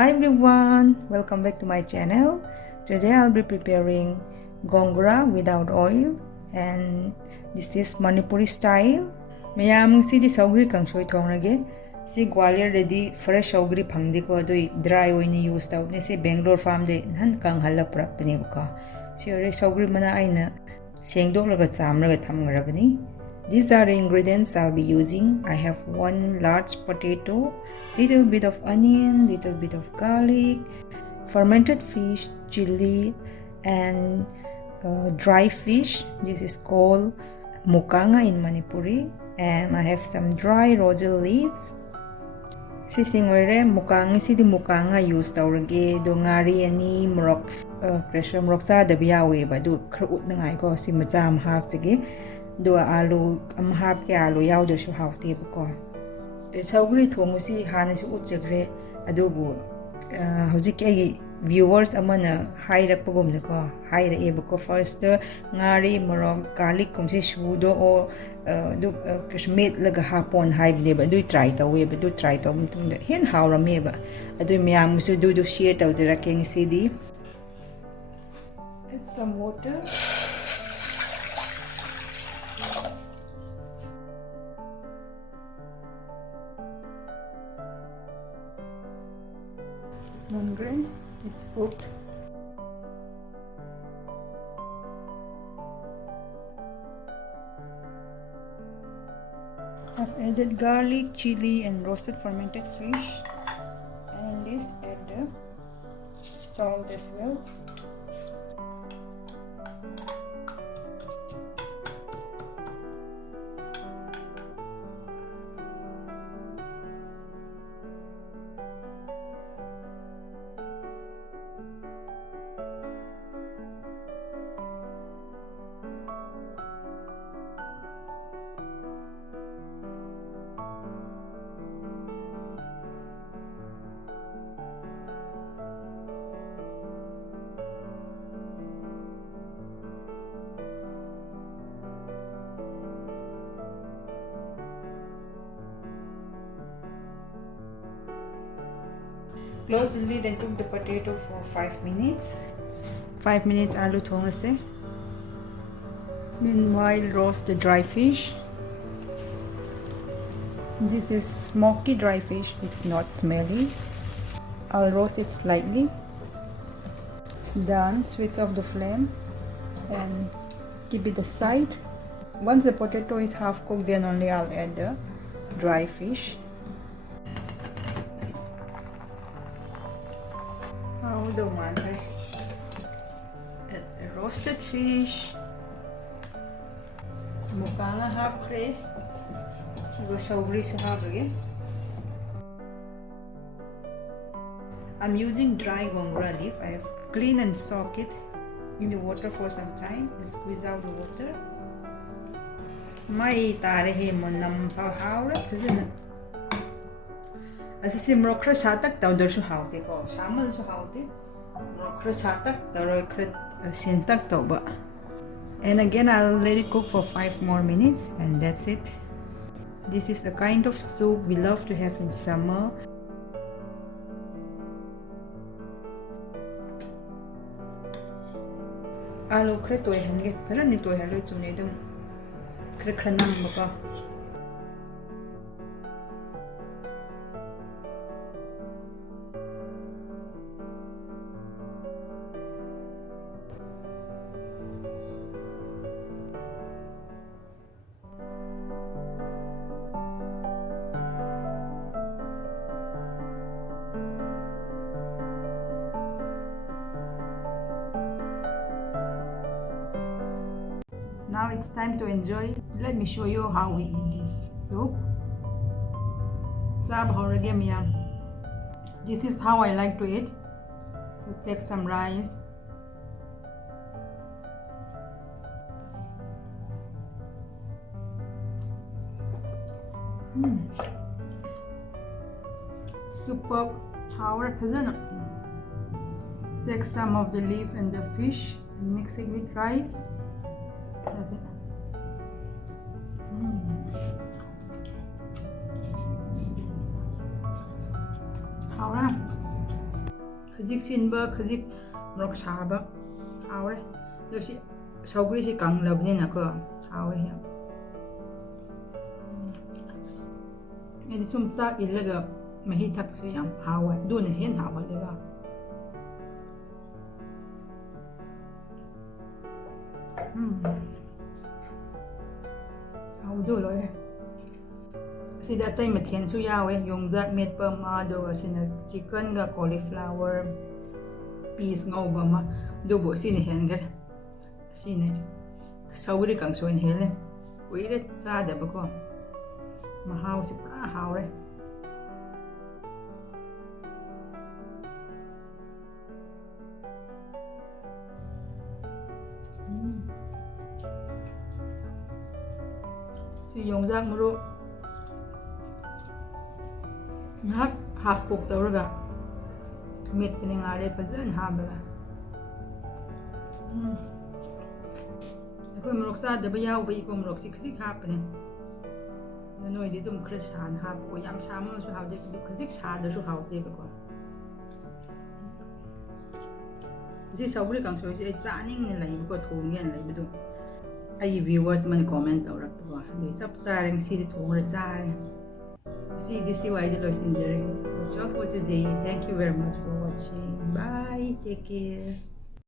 Hi everyone, welcome back to my channel. Today I'll be preparing Gongura without oil, and this is Manipuri style. Mayam si di Sougri kangshoi thongrage. Si Gwalior ready fresh Sougri phangdi ko adoi dry oil ni use taw ne si Bangalore farm de han kang halak prak pani ko. Si ore Sougri mana aina sengdok laga cham laga thamngrabani. These are the ingredients I'll be using. I have 1 large potato, little bit of onion, little bit of garlic, fermented fish, chili, and dry fish. This is called mukanga in Manipuri. And I have some dry rosal leaves. Sisingwere mukanga si di mukanga use tawrage do ngari ani morok pressure morok sa da biyawe ba do krut na ngai ko si majam hap sige do alu hap ke alu yaw do shu hawte ko Sougri thongu si hana si utjagre adubu hojik ai viewers amana hairak pagom ne ko haira e ko first ngari morok garlic kom si shudo o do kashmit laga hapon haib ne ba do try tawe ba do try to mutung da hen hawra me ba adu miyam su do share taw jara king cd. Add some water. One grain, it's cooked. I've added garlic, chili, and roasted fermented fish. And in this, add the salt as well. Close the lid and cook the potato for 5 minutes. 5 minutes alu thong se. Meanwhile, roast the dry fish. This is smoky dry fish, it's not smelly. I'll roast it slightly. It's done. Switch off the flame and keep it aside. Once the potato is half cooked, then only I'll add the dry fish. The one at the roasted fish, mukanga half kre, go Sougri so half again. I'm using dry Gongura leaf. I have cleaned and soak it in the water for some time and squeeze out the water. Mai tare he monam hawra phajana. Asi morok khra satak taw dar su hawte ko shamal su hawte morok khra satak taroi khra sintak tawba. And again I'll let it cook for 5 more minutes, and that's it. This is the kind of soup we love to have in summer. Alu khra toy hange phara ni toy haloi chumne dum khra khra nam ba. Now it's time to enjoy. Let me show you how we eat this soup. This is how I like to eat. So take some rice. Superb. Take some of the leaf and the fish and mix it with rice. How khajik sinba khajik morok saba haure do si saugri si kanglabni na ko haure ya edi sum cha ilaga mahi thak su yam hawa du ne hen hawa lega hau du loi sida tay mathen su yawe yongja met pa ma do sina chicken ga cauliflower piece ngauba ma do bo sine hen gar sine saugri kangshoi hele uire cha da ba ko ma hau si pra haure si yongja muro ngak half cook tawraga meat piningare fazan habaga akhoi morok sa daba yaw ba iko morok si khajik hapne nanoi di dum khra shan hap ko yam samang su hawde du khajik sa da su hawde ba ko si saugri kangshoi si chaning ne lai ko thong yan lai bu ai viewers man comment tawrak ba de chap chareng si di thong ra chare see this is why the loss injury. That's all for today. Thank you very much for watching. Bye. Take care.